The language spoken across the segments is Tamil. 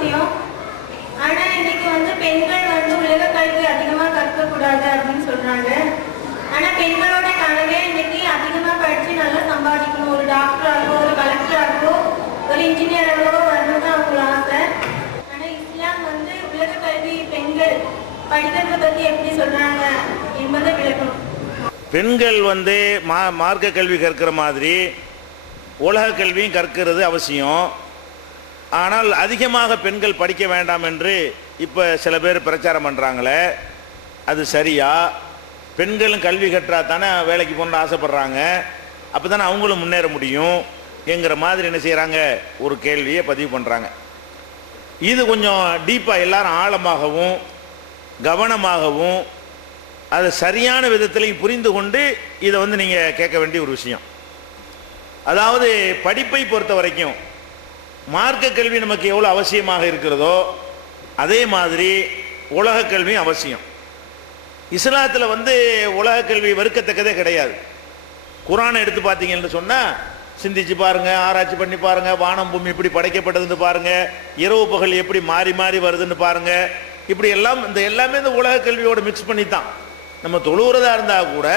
அவசியம். ஆனா இன்னைக்கு பெண்கள் உலக கல்வி அதிகமா கற்கக்கூடாது அப்படின்னு சொல்றாங்க. ஆனா பெண்களோட கனவே இன்னைக்கு அதிகமா படிச்சு நல்லா சம்பாதிக்கணும், ஒரு டாக்டராகவோ ஒரு கலெக்டராகவோ ஒரு இன்ஜினியராகவோ வரணும் தான் அவங்களோட ஆசை. ஆனா இஸ்லாம் உலக கல்வி பெண்கள் படிக்கிறத பத்தி எப்படி சொல்றாங்க என்பதை விளக்கணும். பெண்கள் மார்க்க கல்வி கற்கிற மாதிரி உலக கல்வியும் கற்கிறது அவசியம். ஆனால் அதிகமாக பெண்கள் படிக்க வேண்டாம் என்று இப்போ சில பேர் பிரச்சாரம் பண்ணுறாங்களே, அது சரியா? பெண்களும் கல்வி கற்றா தானே வேலைக்கு போகணுன்னு ஆசைப்படுறாங்க, அப்போ தானே அவங்களும் முன்னேற முடியும் என்கிற மாதிரி என்ன செய்கிறாங்க, ஒரு கேள்வியை பதிவு பண்ணுறாங்க. இது கொஞ்சம் டீப்பாக எல்லாரும் ஆழமாகவும் கவனமாகவும் அதை சரியான விதத்திலையும் புரிந்து கொண்டு இதை நீங்கள் கேட்க வேண்டிய ஒரு விஷயம். அதாவது படிப்பை பொறுத்த வரைக்கும் மார்க்க கல்வி நமக்கு எவ்வளோ அவசியமாக இருக்கிறதோ அதே மாதிரி உலக கல்வி அவசியம். இஸ்லாத்தில் உலக கல்வி வெறுக்கத்தக்கதே கிடையாது. குர்ஆனை எடுத்து பார்த்தீங்கன்னு சொன்னால் சிந்திச்சு பாருங்கள், ஆராய்ச்சி பண்ணி பாருங்கள், வானம் பூமி எப்படி படைக்கப்பட்டதுன்னு பாருங்கள், இரவு பகல் எப்படி மாறி மாறி வருதுன்னு பாருங்கள். இப்படி எல்லாம் எல்லாமே இந்த உலக கல்வியோடு மிக்ஸ் பண்ணி தான். நம்ம தொழுகிறதா இருந்தால் கூட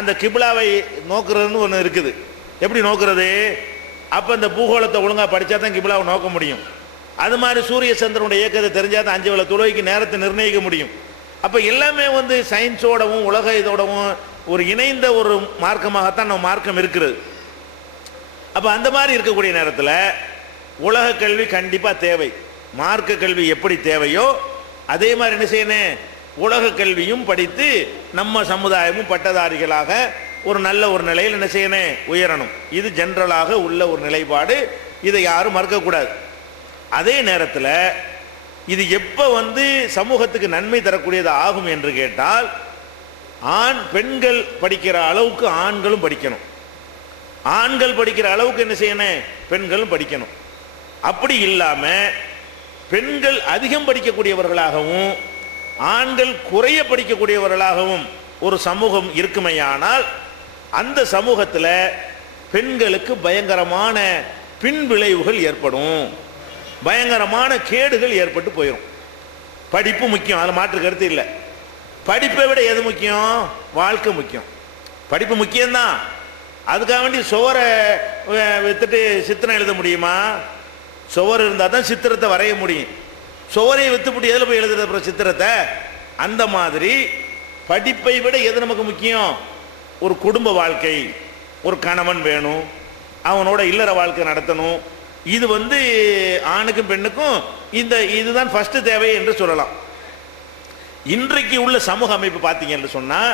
அந்த கிப்லாவை நோக்குறதுன்னு ஒன்று இருக்குது. எப்படி நோக்குறது? அப்போ இந்த பூகோளத்தை ஒழுங்காக படித்தா தான் கிப்லாவை நோக்க முடியும். அது மாதிரி சூரிய சந்திரனுடைய இயக்கத்தை தெரிஞ்சால் தான் 5 வேளை தொழுகைக்கு நேரத்தை நிர்ணயிக்க முடியும். அப்போ எல்லாமே சயின்ஸோடவும் உலக இதோடவும் ஒரு இணைந்த ஒரு மார்க்கமாகத்தான் நம்ம மார்க்கம் இருக்கிறது. அப்போ அந்த மாதிரி இருக்கக்கூடிய நேரத்தில் உலக கல்வி கண்டிப்பாக தேவை. மார்க்க கல்வி எப்படி தேவையோ அதே மாதிரி என்ன செய்யணும், உலக கல்வியும் படித்து நம்ம சமுதாயமும் பட்டதாரிகளாக ஒரு நல்ல ஒரு நிலையில் என்ன செய்யணும், உயரணும். இது ஜென்ரலாக உள்ள ஒரு நிலைப்பாடு. இதை யாரும் மறுக்கக்கூடாது. அதே நேரத்தில் இது எப்போ சமூகத்துக்கு நன்மை தரக்கூடியது ஆகும் என்று கேட்டால், பெண்கள் படிக்கிற அளவுக்கு ஆண்களும் படிக்கணும், ஆண்கள் படிக்கிற அளவுக்கு என்ன செய்யணும், பெண்களும் படிக்கணும். அப்படி இல்லாமல் பெண்கள் அதிகம் படிக்கக்கூடியவர்களாகவும் ஆண்கள் குறைய படிக்கக்கூடியவர்களாகவும் ஒரு சமூகம் இருக்குமையானால் அந்த சமூகத்தில் பெண்களுக்கு பயங்கரமான பின்விளைவுகள் ஏற்படும், பயங்கரமான கேடுகள் ஏற்பட்டு போயிடும். படிப்பு முக்கியம், அதில் மாற்று கருத்து இல்லை. படிப்பை விட எது முக்கியம்? வாழ்க்கை முக்கியம். படிப்பு முக்கியம்தான். அதுக்காக வேண்டி சுவரை வித்துட்டு சித்திரம் எழுத முடியுமா? சுவர் இருந்தால் தான் சித்திரத்தை வரைய முடியும். சுவரையை வித்துப்பட்டு எதில் போய் எழுதுறது அப்புறம் சித்திரத்தை? அந்த மாதிரி படிப்பை விட எது நமக்கு முக்கியம்? ஒரு குடும்ப வாழ்க்கை, ஒரு கணவன் வேணும், அவனோட இல்லற வாழ்க்கை நடத்தணும். இது ஆணுக்கும் பெண்ணுக்கும் இதுதான் ஃபர்ஸ்ட் தேவை என்று சொல்லலாம். இன்றைக்கு உள்ள சமூக அமைப்பு பார்த்தீங்கன்னு சொன்னால்,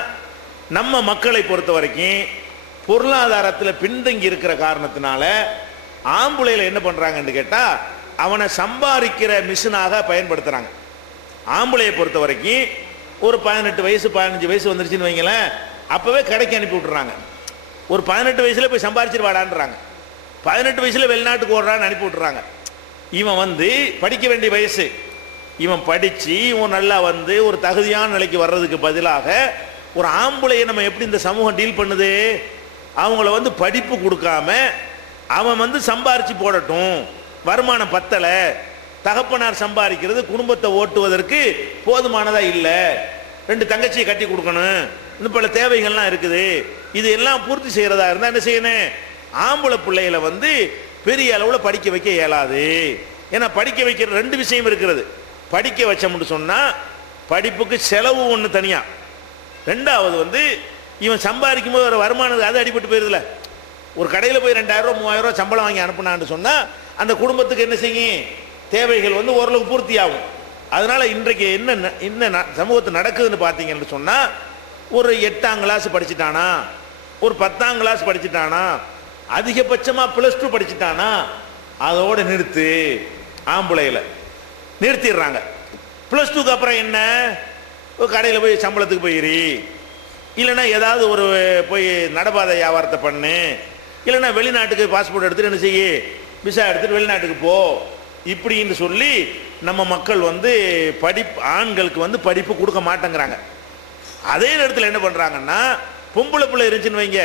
நம்ம மக்களை பொறுத்த வரைக்கும் பொருளாதாரத்தில் பின்தங்கி இருக்கிற காரணத்தினால ஆம்புளையில் என்ன பண்ணுறாங்கன்னு கேட்டால், அவனை சம்பாதிக்கிற மிஷினாக பயன்படுத்துகிறாங்க. ஆம்பளையை பொறுத்த வரைக்கும் ஒரு 18 வயசு 15 வயசு வந்துருச்சுன்னு வைங்களேன், அப்போவே கடைக்கு அனுப்பி விட்டுறாங்க. ஒரு 18 வயசில் போய் சம்பாரிச்சிட்டு வாடான்றாங்க. 18 வயசில் வெளிநாட்டுக்கு ஓடுறான்னு அனுப்பி விட்டுறாங்க. இவன் படிக்க வேண்டிய வயசு, இவன் படித்து இவன் நல்லா ஒரு தகுதியான நிலைக்கு வர்றதுக்கு பதிலாக ஒரு ஆம்பளையை நம்ம எப்படி இந்த சமூகம் டீல் பண்ணுது? அவங்கள படிப்பு கொடுக்காம அவன் சம்பாரித்து போடட்டும், வருமானம் பத்தலை, தகப்பனார் சம்பாதிக்கிறது குடும்பத்தை ஓட்டுவதற்கு போதுமானதா இல்லை, 2 தங்கச்சியை கட்டி கொடுக்கணும், இன்னும் பல தேவைகள்லாம் இருக்குது, இது எல்லாம் பூர்த்தி செய்கிறதா இருந்தால் என்ன செய்யணும்? ஆம்பளை பிள்ளைகளை பெரிய அளவில் படிக்க வைக்க இயலாது. ஏன்னா படிக்க வைக்கிற 2 விஷயம் இருக்கிறது. படிக்க வச்சோம்னு சொன்னால் படிப்புக்கு செலவு ஒன்று தனியாக, ரெண்டாவது இவன் சம்பாதிக்கும் போது ஒரு வருமானம் அது அடிபட்டு போயிருதுல. ஒரு கடையில் போய் 2000 ரூபா 3000 ரூபா சம்பளம் வாங்கி அனுப்புனான்னு சொன்னால் அந்த குடும்பத்துக்கு என்ன செய்யும்? தேவைகள் ஓரளவுக்கு பூர்த்தி ஆகும். அதனால் இன்றைக்கு என்ன சமூகத்தில் நடக்குதுன்னு பார்த்தீங்கன்னு சொன்னால், ஒரு 8ஆம் கிளாஸ் படிச்சுட்டானா, ஒரு 10ஆம் கிளாஸ் படிச்சுட்டானா, அதிகபட்சமாக +2 படிச்சுட்டானா, அதோடு நிறுத்து. ஆம்பளையில் நிறுத்திடுறாங்க. +2க்கு அப்புறம் என்ன? ஒரு கடையில் போய் சம்பளத்துக்கு போயிரு, இல்லைன்னா ஏதாவது ஒரு போய் நடப்பாதை வியாபாரத்தை பண்ணு, இல்லைன்னா வெளிநாட்டுக்கு பாஸ்போர்ட் எடுத்துகிட்டு என்ன செய்ய, விசா எடுத்துகிட்டு வெளிநாட்டுக்கு போ, இப்படின்னு சொல்லி நம்ம மக்கள் ஆண்களுக்கு படிப்பு கொடுக்க மாட்டேங்கிறாங்க. அதே நேரத்தில் என்ன பண்ணுறாங்கன்னா, பொம்பளை பிள்ளை இருந்துச்சுன்னு வைங்க,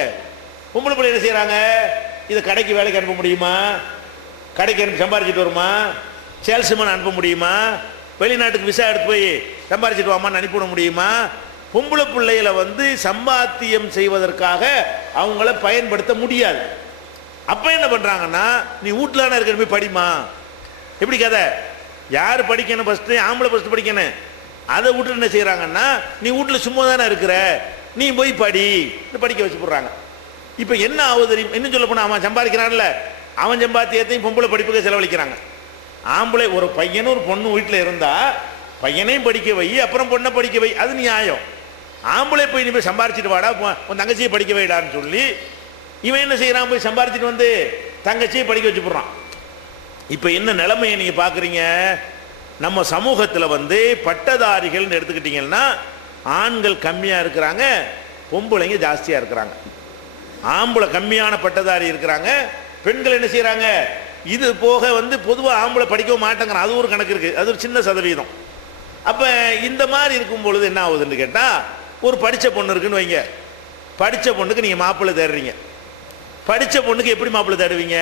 பொம்பளை பிள்ளை என்ன செய்கிறாங்க? இதை கடைக்கு வேலைக்கு அனுப்ப முடியுமா? கடைக்கு அனுப்பி சம்பாரிச்சிட்டு வருமா? சேல்ஸ்மேன் அனுப்ப முடியுமா? வெளிநாட்டுக்கு விசா எடுத்து போய் சம்பாரிச்சிட்டு வாமான்னு அனுப்பிவிட முடியுமா? பொம்பளை பிள்ளைகளை வந்து சம்பாத்தியம் செய்வதற்காக அவங்கள பயன்படுத்த முடியாது. அப்போ என்ன பண்ணுறாங்கன்னா, நீ வீட்டில் இருக்கிற போய் படிமா. எப்படி கதை? யார் படிக்கணும்? ஃபஸ்ட்டு ஆம்பளை ஃபஸ்ட்டு படிக்கணும். அதை வீட்டில் என்ன செய்கிறாங்கன்னா, நீ வீட்டில் சும்மா தானே இருக்கிற, நீ போய் படி, படிக்க வச்சு போடுறாங்க. இப்போ என்ன ஆகுது தெரியும்? இன்னும் சொல்ல போனால் அவன் சம்பாதிக்கிறான்ல, அவன் சம்பாத்தியத்தையும் பொம்பளை படிப்புக்கு செலவழிக்கிறாங்க. ஆம்பளை ஒரு பையனும் ஒரு பொண்ணு வீட்டில் இருந்தால் பையனையும் படிக்க வை, அப்புறம் பொண்ணை படிக்க வை, அது நியாயம். ஆம்பளை போய் நீ போய் சம்பாரிச்சிட்டு வாடா, உன் தங்கச்சியை படிக்க வைடான்னு சொல்லி இவன் என்ன செய்கிறான்? போய் சம்பாரிச்சிட்டு வந்து தங்கச்சியை படிக்க வச்சு போடுறான். இப்போ என்ன நிலைமையை நீங்கள் பார்க்குறீங்க? நம்ம சமூகத்தில் வந்து பட்டதாரிகள்னு எடுத்துக்கிட்டிங்கன்னா ஆண்கள் கம்மியாக இருக்கிறாங்க, பொம்பளைங்க ஜாஸ்தியாக இருக்கிறாங்க. ஆம்பளை கம்மியான பட்டதாரி இருக்கிறாங்க, பெண்கள் என்ன செய்கிறாங்க? இது போக வந்து பொதுவாக ஆம்பளை படிக்கவும் மாட்டேங்கிறான், அது ஒரு கணக்கு இருக்குது, அது ஒரு சின்ன சதவீதம். அப்போ இந்த மாதிரி இருக்கும் பொழுது என்ன ஆகுதுன்னு கேட்டால், ஒரு படித்த பொண்ணு இருக்குன்னு வைங்க, படித்த பொண்ணுக்கு நீங்கள் மாப்பிள்ளை தேடுறீங்க. படித்த பொண்ணுக்கு எப்படி மாப்பிள்ளை தேடுவீங்க?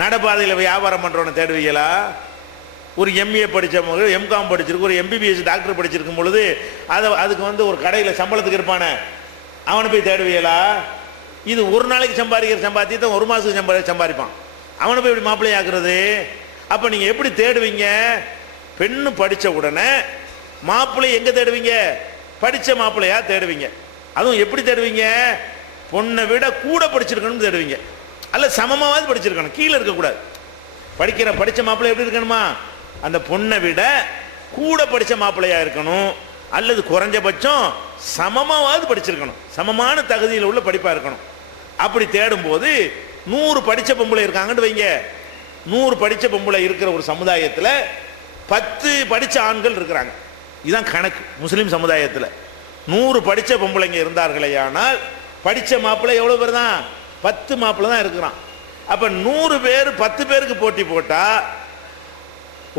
நடைபாதையில் வியாபாரம் பண்ணுறவனை தேடுவீங்களா? ஒரு எம்ஏ படித்தவங்க, எம்காம் படிச்சிருக்கு, ஒரு எம்பிபிஎஸ் டாக்டர் படிச்சிருக்கும் பொழுது அதுக்கு வந்து ஒரு கடையில் சம்பளத்துக்கு இருப்பானே அவனை போய் தேடுவீங்களா? இது ஒரு நாளைக்கு சம்பாதிக்கிற சம்பாத்தியத்தை ஒரு மாதத்துக்கு சம்பாதிப்பான், அவனை போய் எப்படி மாப்பிள்ளை ஆக்குறது? அப்போ நீங்கள் எப்படி தேடுவீங்க? பெண்ணு படித்த உடனே மாப்பிள்ளை எங்கே தேடுவீங்க? படித்த மாப்பிள்ளையா தேடுவீங்க. அதுவும் எப்படி தேடுவீங்க? பொண்ணை விட கூட படிச்சிருக்கணும்னு தேடுவீங்க, அல்ல சமமாவது படிச்சிருக்கணும், கீழே இருக்கக்கூடாது. படித்த மாப்பிள்ளை எப்படி இருக்கணுமா? அந்த பொண்ணை விட கூட படித்த மாப்பிள்ளையா இருக்கணும், அல்லது குறைஞ்சபட்சம் சமமாவது படிச்சிருக்கணும், சமமான தகுதியில் உள்ள படிப்பாக இருக்கணும். அப்படி தேடும்போது 100 படித்த பொம்பளை இருக்காங்கன்னு வைங்க. 100 படித்த பொம்பளை இருக்கிற ஒரு சமுதாயத்தில் 10 படித்த ஆண்கள் இருக்கிறாங்க. இதுதான் கணக்கு. முஸ்லீம் சமுதாயத்தில் 100 படித்த பொம்பளைங்க இருந்தார்களே, ஆனால் படித்த மாப்பிள்ளை எவ்வளோ பேர் தான்? 10 மாப்பிள்ளை தான் இருக்கிறான். அப்போ 100 பேர் 10 பேருக்கு போட்டி போட்டால்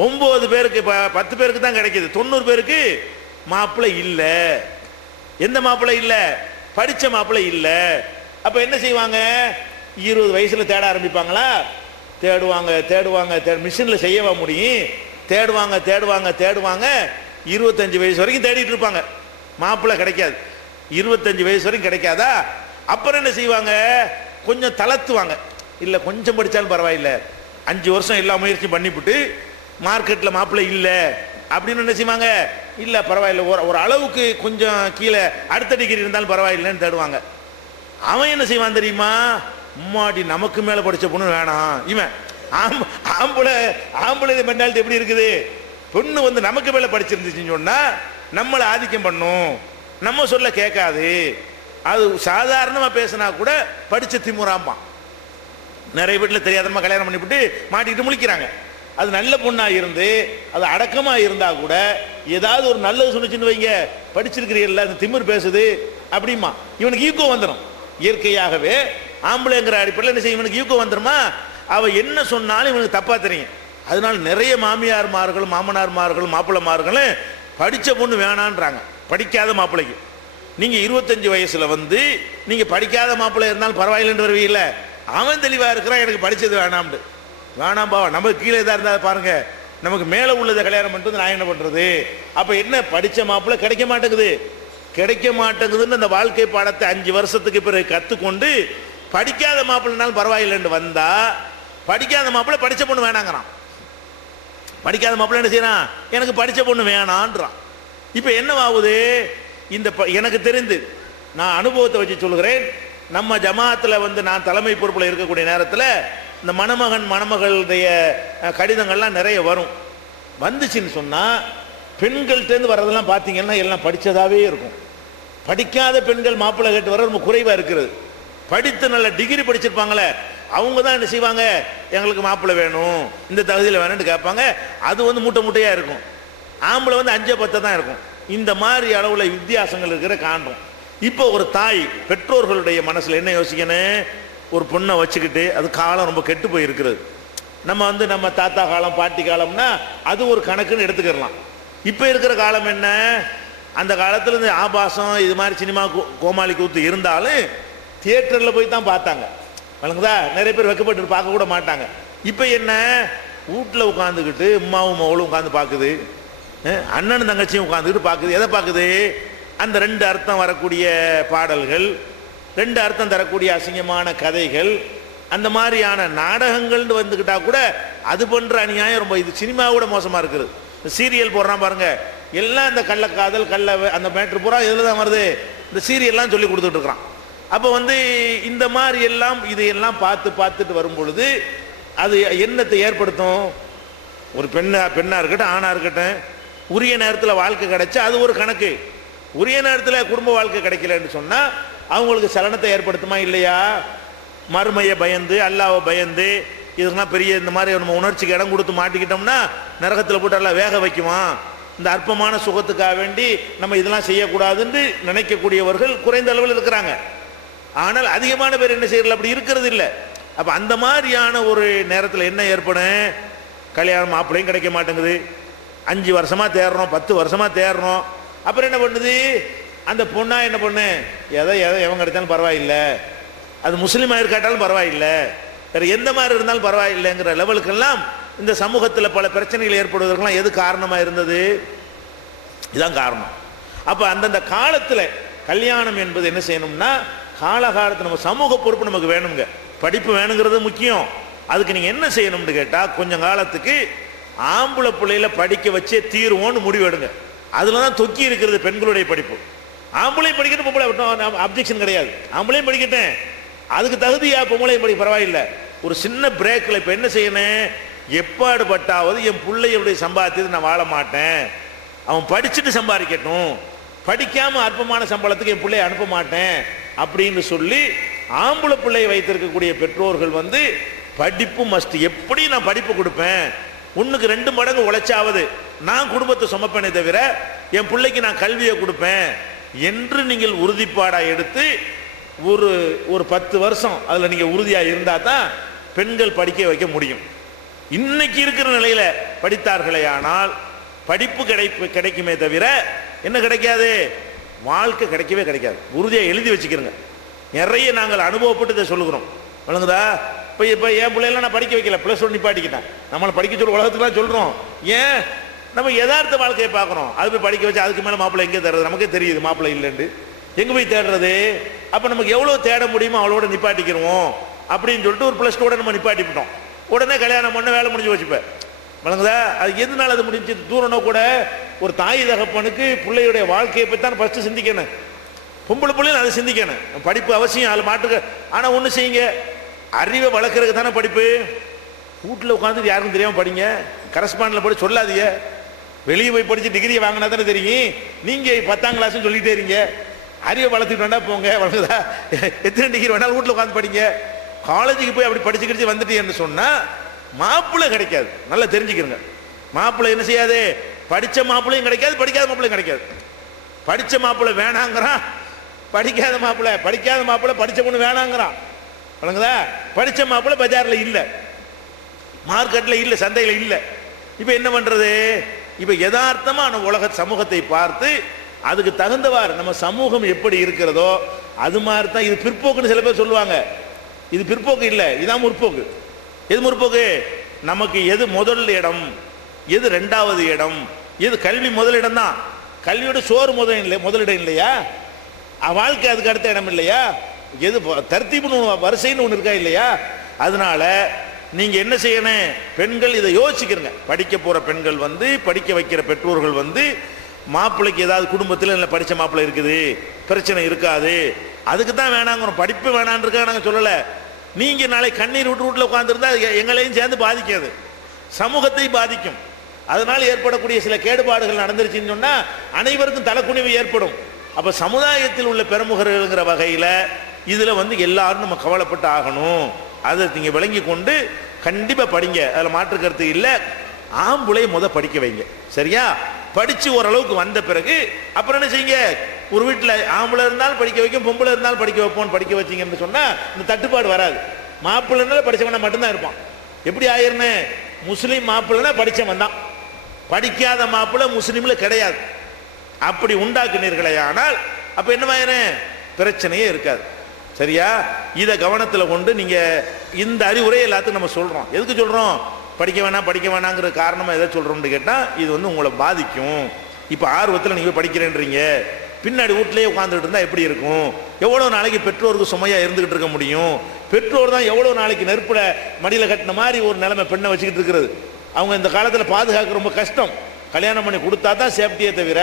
9 பேருக்கு 10 பேருக்கு தான் கிடைக்கிது, 90 பேருக்கு மாப்பிள்ளை இல்லை. எந்த மாப்பிள்ளை இல்லை? படித்த மாப்பிள்ளை இல்லை. அப்போ என்ன செய்வாங்க? 20 வயசில் தேட ஆரம்பிப்பாங்களா? தேடுவாங்க மிஷினில் செய்யவா முடியும்? தேடுவாங்க 25 வயசு வரைக்கும் தேடிட்டு இருப்பாங்க, மாப்பிள்ளை கிடைக்காது. 25 வயசு வரைக்கும் கிடைக்காதா? அப்புறம் என்ன செய்வாங்க? கொஞ்சம் தளர்த்துவாங்க, இல்லை கொஞ்சம் படித்தாலும் பரவாயில்லை, 5 வருஷம் எல்லா முயற்சியும் பண்ணிவிட்டு மார்க்கெட்டில் மாப்பிள்ளை இல்லை அப்படின்னு என்ன செய்வாங்க? இல்லை பரவாயில்லை, ஒரு அளவுக்கு கொஞ்சம் கீழே அடுத்த டிகிரி இருந்தாலும் பரவாயில்லைன்னு தேடுவாங்க. அவன் என்ன செய்வான் தெரியுமா? அம்மாடி நமக்கு மேலே படித்த பொண்ணு வேணாம். இவன் ஆம்பளை மென்டாலிட்டி எப்படி இருக்குது? பொண்ணு வந்து நமக்கு மேலே படிச்சிருந்துச்சுன்னு சொன்னால் நம்மளை ஆதிக்கம் பண்ணும், நம்ம சொல்ல கேட்காது, அது சாதாரணமாக பேசினா கூட படித்த திமுறாம்பான். நிறைய வீட்டில் தெரியாதமா கல்யாணம் பண்ணிவிட்டு மாட்டிக்கிட்டு முழிக்கிறாங்க. அது நல்ல பொண்ணாக இருந்து அது அடக்கமாக இருந்தால் கூட ஏதாவது ஒரு நல்லது சொன்னிச்சுன்னு வைங்க, படிச்சிருக்கிறீல்ல அந்த திமிர் பேசுது அப்படிமா, இவனுக்கு ஈக்கோ வந்துடும். இயற்கையாகவே ஆம்பளைங்கிற அடிப்படையில் என்ன செய்யும்? இவனுக்கு ஈக்கோ வந்துடுமா? அவள் என்ன சொன்னாலும் இவனுக்கு தப்பாக தெரியும். அதனால நிறைய மாமியார்மார்களும் மாமனார்மார்களும் மாப்பிள்ளைமார்களும் படித்த பொண்ணு வேணான்றாங்க படிக்காத மாப்பிள்ளைக்கு. நீங்கள் 25 வயசில் வந்து நீங்கள் படிக்காத மாப்பிள்ளை இருந்தாலும் பரவாயில்லைன்னு வருவீங்கள, அவன் தெளிவாக இருக்கிறான், எனக்கு படித்தது வேணாம்னு. வேணாம்பாவா, நம்ம கீழே இதாக இருந்தால் பாருங்க, நமக்கு மேலே உள்ளதை கல்யாணம் பண்ணிட்டு நான் என்ன பண்ணுறது? அப்போ என்ன, படித்த மாப்பிள்ளை கிடைக்க மாட்டேங்குதுன்னு அந்த வாழ்க்கை பாடத்தை 5 வருஷத்துக்கு பிறகு கற்றுக்கொண்டு படிக்காத மாப்பிள்ளைனாலும் பரவாயில்லைன்னு வந்தால் படிக்காத மாப்பிள்ளை படித்த பொண்ணு வேணாங்கிறான். படிக்காத மாப்பிள்ளை என்ன செய்யறான்? எனக்கு படித்த பொண்ணு வேணான்றான். இப்போ என்னவாகுது? இந்த எனக்கு தெரிந்து நான் அனுபவத்தை வச்சு சொல்கிறேன். நம்ம ஜமாத்தில் வந்து நான் தலைமை பொறுப்பில் இருக்கக்கூடிய நேரத்தில் இந்த மணமகளுடைய கடிதங்கள்லாம் நிறைய வரும். வந்துச்சுன்னு சொன்னால் பெண்கள்கிட்டேருந்து வர்றதெல்லாம் பார்த்தீங்கன்னா எல்லாம் படித்ததாகவே இருக்கும். படிக்காத பெண்கள் மாப்பிள்ளை கேட்டு வர ரொம்ப குறைவாக இருக்கிறது. படித்து நல்ல டிகிரி படிச்சிருப்பாங்களே அவங்க தான் என்ன செய்வாங்க? எங்களுக்கு மாப்பிள்ளை வேணும், இந்த தகுதியில் வேணும்னு கேட்பாங்க. அது வந்து மூட்டையாக இருக்கும். ஆம்பளை வந்து 5-10 தான் இருக்கும். இந்த மாதிரி அளவில் வித்தியாசங்கள் இருக்கிற காண்றோம். இப்போ ஒரு தாய் பெற்றோர்களுடைய மனசில் என்ன யோசிக்கணும்? ஒரு பொண்ணை வச்சுக்கிட்டு அது காலம் ரொம்ப கெட்டு போயிருக்கிறது. நம்ம வந்து நம்ம தாத்தா காலம் பாட்டி காலம்னா அது ஒரு கணக்குன்னு எடுத்துக்கிடலாம். இப்போ இருக்கிற காலம் என்ன? அந்த காலத்தில் இந்த ஆபாசம் இது மாதிரி சினிமா கோமாளி கூத்து இருந்தாலும் தியேட்டரில் போய் தான் பார்த்தாங்க. வழங்குதா? நிறைய பேர் வைக்கப்பட்டு பார்க்க கூட மாட்டாங்க. இப்போ என்ன, வீட்டில் உட்காந்துக்கிட்டு உமாவும் மகளும் உட்காந்து பார்க்குது, அண்ணனும் தங்கச்சியும் உட்காந்துக்கிட்டு பார்க்குது. எதை பார்க்குது? அந்த ரெண்டு அர்த்தம் வரக்கூடிய பாடல்கள், ரெண்டு அர்த்தம் தரக்கூடிய அசிங்கமான கதைகள், அந்த மாதிரியான நாடகங்கள்னு வந்துக்கிட்டா கூட அது பண்ணுற அநியாயம் ரொம்ப. இது சினிமாவோட மோசமாக இருக்குது. சீரியல் போடுறான் பாருங்க, எல்லாம் இந்த கள்ளக்காதல் கள்ள அந்த மேட்ரு பூரா இதில் தான் வருது. இந்த சீரியல்லாம் சொல்லி கொடுத்துட்டு இருக்கிறான். அப்போ இந்த மாதிரி எல்லாம் இதையெல்லாம் பார்த்துட்டு வரும் பொழுது அது என்னத்தை ஏற்படுத்தும்? ஒரு பெண்ணாக இருக்கட்டும் ஆணாக இருக்கட்டும், உரிய நேரத்தில் வாழ்க்கை கிடைச்சா அது ஒரு கணக்கு. உரிய நேரத்தில் குடும்ப வாழ்க்கை கிடைக்கலன்னு சொன்னால் அவங்களுக்கு சலனத்தை ஏற்படுத்துமா இல்லையா? மறுமையை பயந்து அல்லாவை பயந்து இதுக்கெல்லாம் பெரிய இந்த மாதிரி நம்ம உணர்ச்சிக்கு இடம் கொடுத்து மாட்டிக்கிட்டோம்னா நரகத்தில் போட்டு எல்லாம் வேக வைக்குமா? இந்த அற்பமான சுகத்துக்காக வேண்டி நம்ம இதெல்லாம் செய்யக்கூடாதுன்னு நினைக்கக்கூடியவர்கள் குறைந்த அளவில் இருக்கிறாங்க. ஆனால் அதிகமான பேர் என்ன செய்யறதில்ல, அப்படி இருக்கிறது இல்லை. அப்போ அந்த மாதிரியான ஒரு நேரத்தில் என்ன ஏற்படும்? கல்யாணம் மாப்பிள்ளையும் கிடைக்க மாட்டேங்குது. 5 வருஷமாக தேடுறோம், 10 வருஷமாக தேடுறோம். அப்புறம் என்ன பண்ணுது அந்த பொண்ணா? என்ன பண்ணு, எதை எவன் கிடைச்சாலும் பரவாயில்லை, அது முஸ்லீமாக இருக்காட்டாலும் பரவாயில்லை, வேறு எந்த மாதிரி இருந்தாலும் பரவாயில்லைங்கிற லெவலுக்கெல்லாம் இந்த சமூகத்தில் பல பிரச்சனைகள் ஏற்படுவதற்கெல்லாம் எது காரணமாக இருந்தது? இதுதான் காரணம். அப்போ அந்தந்த காலத்தில் கல்யாணம் என்பது என்ன செய்யணும்னா, காலகாலத்தில் நம்ம சமூக பொறுப்பு நமக்கு வேணுங்க. படிப்பு வேணுங்கிறது முக்கியம். அதுக்கு நீங்கள் என்ன செய்யணும்னு கேட்டால், கொஞ்சம் காலத்துக்கு ஆம்பளை பிள்ளையில படிக்க வச்சே தீர்வோன்னு முடிவு எடுங்க. அதில் தான் தொக்கி இருக்கிறது பெண்களுடைய படிப்பு. ஆம்பளையும் படிக்கட்டும், பொம்பளை அப்ஜெக்ஷன் கிடையாது. ஆம்பளையும் படிக்கட்டேன், அதுக்கு தகுதியா பொம்பளையும் படிக்க பரவாயில்லை. ஒரு சின்ன பிரேக்கில் இப்போ என்ன செய்யணும், எப்பாடு பட்டாவது என் பிள்ளையுடைய சம்பாதித்தது நான் வாழ மாட்டேன், அவன் படிச்சுட்டு சம்பாதிக்கட்டும், படிக்காமல் அற்பமான சம்பளத்துக்கு என் பிள்ளையை அனுப்ப மாட்டேன் அப்படின்னு சொல்லி ஆம்பளை பிள்ளையை வைத்திருக்கக்கூடிய பெற்றோர்கள் படிப்பு மஸ்ட், எப்படி நான் படிப்பு கொடுப்பேன், 1க்கு 2 மடங்கு உழைச்சாவது நான் குடும்பத்தை சுமப்பேனே தவிர என் பிள்ளைக்கு நான் கல்வியை கொடுப்பேன் என்று நீங்கள் உறுதிப்பாடாக எடுத்து ஒரு 10 வருஷம் அதில் நீங்கள் உறுதியாக இருந்தால் தான் பெண்கள் படிக்க வைக்க முடியும். இன்னைக்கு இருக்கிற நிலையில் படித்தார்களே ஆனால் படிப்பு கிடைக்குமே தவிர என்ன கிடைக்காது, வாழ்க்கை கிடைக்கவே கிடைக்காது. உறுதியாக எழுதி வச்சுக்கிறோங்க. நிறைய நாங்கள் அனுபவப்பட்டு இதை சொல்லுகிறோம். வழங்குதா? இப்போ என் பிள்ளைலாம் நான் படிக்க வைக்கல, +1 நிப்பாட்டிக்கிட்டேன். நம்மளை படிக்க சொல்ல உலகத்துக்குலாம் சொல்கிறோம். ஏன்? நம்ம யதார்த்த வாழ்க்கையை பார்க்குறோம். அது போய் படிக்க வச்சு அதுக்கு மேலே மாப்பிள்ளை எங்கே தேடுறது? நமக்கே தெரியுது மாப்பிள்ளை இல்லைன்னு. எங்கே போய் தேடுறது? அப்போ நமக்கு எவ்வளோ தேட முடியுமோ அவளோட நிப்பாட்டிக்கிறோம் அப்படின்னு சொல்லிட்டு ஒரு +2 நம்ம நிப்பாட்டிவிட்டோம். உடனே கல்யாணம் பண்ண வேலை முடிஞ்சு வச்சுப்பேன். வழங்குதா? அது எதனால அது முடிஞ்சு? தூரனோ கூட ஒரு தாய் தகப்பனுக்கு பிள்ளையுடைய வாழ்க்கையை பற்றி தான் ஃபஸ்ட்டு சிந்திக்கணும். பொம்பளை பிள்ளைகள் அதை சிந்திக்கணும். படிப்பு அவசியம், அதில் மாட்டுக்க. ஆனால் ஒன்று செய்யுங்க, அறிவை வளர்க்குறதுக்கு தானே படிப்பு. வீட்டில் உட்காந்து யாருக்கும் தெரியாமல் படிங்க, கரஸ்பாண்டில் படி சொல்லாதீங்க. வெளியே போய் படித்து டிகிரியை வாங்கினா தானே தெரியும். நீங்கள் 10ஆம் கிளாஸ்ன்னு சொல்லிகிட்டே இருங்க. அறிவை வளர்த்துட்டு வேண்டா போங்க. வளர்க்குதா? எத்தனை டிகிரி வேணாலும் வீட்டில் உட்காந்து படிங்க. காலேஜுக்கு போய் அப்படி படிச்சுக்கிட்டு வந்துட்டீங்கன்னு சொன்னால் மாப்பிள்ளை கிடைக்காது. நல்லா தெரிஞ்சுக்கிறங்க. மாப்பிள்ளை என்ன செய்யாது? படித்த மாப்பிள்ளையும் கிடைக்காது, படிக்காத மாப்பிள்ளையும் கிடைக்காது. படித்த மாப்பிள்ளை வேணாங்கிறான், படிக்காத மாப்பிள்ளை படித்த பொண்ணு வேணாங்கிறான். வழங்குதா? படித்த மாப்பிள்ளை பஜாரில் இல்லை, மார்க்கெட்டில் இல்லை, சந்தையில் இல்லை. இப்போ என்ன பண்ணுறது? இப்போ யதார்த்தமாக நம்ம உலக சமூகத்தை பார்த்து அதுக்கு தகுந்தவாறு நம்ம சமூகம் எப்படி இருக்கிறதோ அது மாதிரி தான். இது பிற்போக்குன்னு சில பேர் சொல்லுவாங்க. இது பிற்போக்கு இல்லை, இதுதான் முற்போக்கு. எது முற்போக்கு? நமக்கு எது முதல் இடம், எது 2வது இடம், எது கல்வி முதலிடம் தான். கல்வியோட சோறு முதலிடம் இல்லையா? வாழ்க்கை அதுக்கு அடுத்த இடம் இல்லையா? எது தர்த்தீப்னு வரிசைன்னு ஒன்று இருக்கா இல்லையா? அதனால நீங்க என்ன செய்யணும், பெண்கள் இதை யோசிக்கிறங்க. படிக்க போற பெண்கள் படிக்க வைக்கிற பெற்றோர்கள் மாப்பிள்ளைக்கு ஏதாவது குடும்பத்தில் இல்லை படித்த மாப்பிள்ளை இருக்குது, பிரச்சனை இருக்காது, அதுக்கு தான் வேணாங்கிறோம். படிப்பு வேணான்னு இருக்கா நாங்கள் சொல்லலை. நீங்கள் நாளை கண்ணீர் விட்டு வீட்டில் உட்காந்துருந்தா எங்களையும் சேர்ந்து பாதிக்காது, சமூகத்தை பாதிக்கும். அதனால் ஏற்படக்கூடிய சில கேடுபாடுகள் நடந்துருச்சுன்னு சொன்னால் அனைவருக்கும் தலைக்குனிவு ஏற்படும். அப்போ சமுதாயத்தில் உள்ள பெருமுகர்கள்ங்கிற வகையில் இதில் எல்லாரும் நம்ம கவலைப்பட்டு ஆகணும். அதை நீங்கள் விளங்கி கொண்டு கண்டிப்பாக படிங்க, அதில் மாற்று கருத்து இல்லை. ஆம்பளை படிக்க வைங்க, சரியா? படித்து ஓரளவுக்கு வந்த பிறகு அப்புறம் என்ன செய்யுங்க, ஒரு வீட்டில் ஆம்பளை இருந்தாலும் படிக்க வைக்கும், பொம்பளை இருந்தாலும் படிக்க வைப்போம்னு படிக்க வச்சிங்கன்னு சொன்னால் இந்த தட்டுப்பாடு வராது. மாப்பிள்ளைனால படித்தவனா மட்டும்தான் இருப்பான். எப்படி ஆயிருன்னு, முஸ்லீம் மாப்பிள்ளைனா படித்தவன் தான், படிக்காத மாப்பிள்ளை முஸ்லீமில் கிடையாது. அப்படி உண்டாக்குனீர்களே ஆனால் அப்போ என்னவாயிரும், பிரச்சனையே இருக்காது. சரியா? இதை கவனத்தில் கொண்டு நீங்கள் இந்த அறிவுரையை எல்லாத்துக்கும் நம்ம சொல்கிறோம். எதுக்கு சொல்கிறோம்? படிக்க வேணாங்கிற காரணமாக எதை சொல்கிறோம்னு கேட்டால் இது வந்து உங்களை பாதிக்கும். இப்போ ஆர்வத்தில் நீங்கள் படிக்கிறேன்றீங்க, பின்னாடி வீட்டிலேயே உட்காந்துட்டு இருந்தால் எப்படி இருக்கும்? எவ்வளோ நாளைக்கு பெற்றோருக்கு சுமையாக இருந்துக்கிட்டு இருக்க முடியும்? பெற்றோர் தான் எவ்வளோ நாளைக்கு நெருப்பில் மடியில் கட்டின மாதிரி ஒரு நிலைமை பெண்ணை வச்சுக்கிட்டு இருக்கிறது. அவங்க இந்த காலத்தில் பாதுகாக்க ரொம்ப கஷ்டம். கல்யாணம் பண்ணி கொடுத்தா தான் சேஃப்டியை தவிர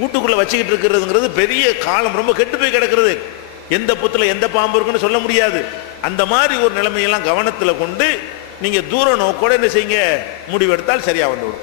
வீட்டுக்குள்ளே வச்சுக்கிட்டு இருக்கிறதுங்கிறது பெரிய காலம், ரொம்ப கெட்டு போய் கிடக்கிறது. எந்த புத்தில் எந்த பாம்பு இருக்குன்னு சொல்ல முடியாது. அந்த மாதிரி ஒரு நிலைமையெல்லாம் கவனத்தில் கொண்டு நீங்கள் தூர நோக்கோடு என்ன செய்யுங்க, முடிவெடுத்தால் சரியாக வந்துவிடும்.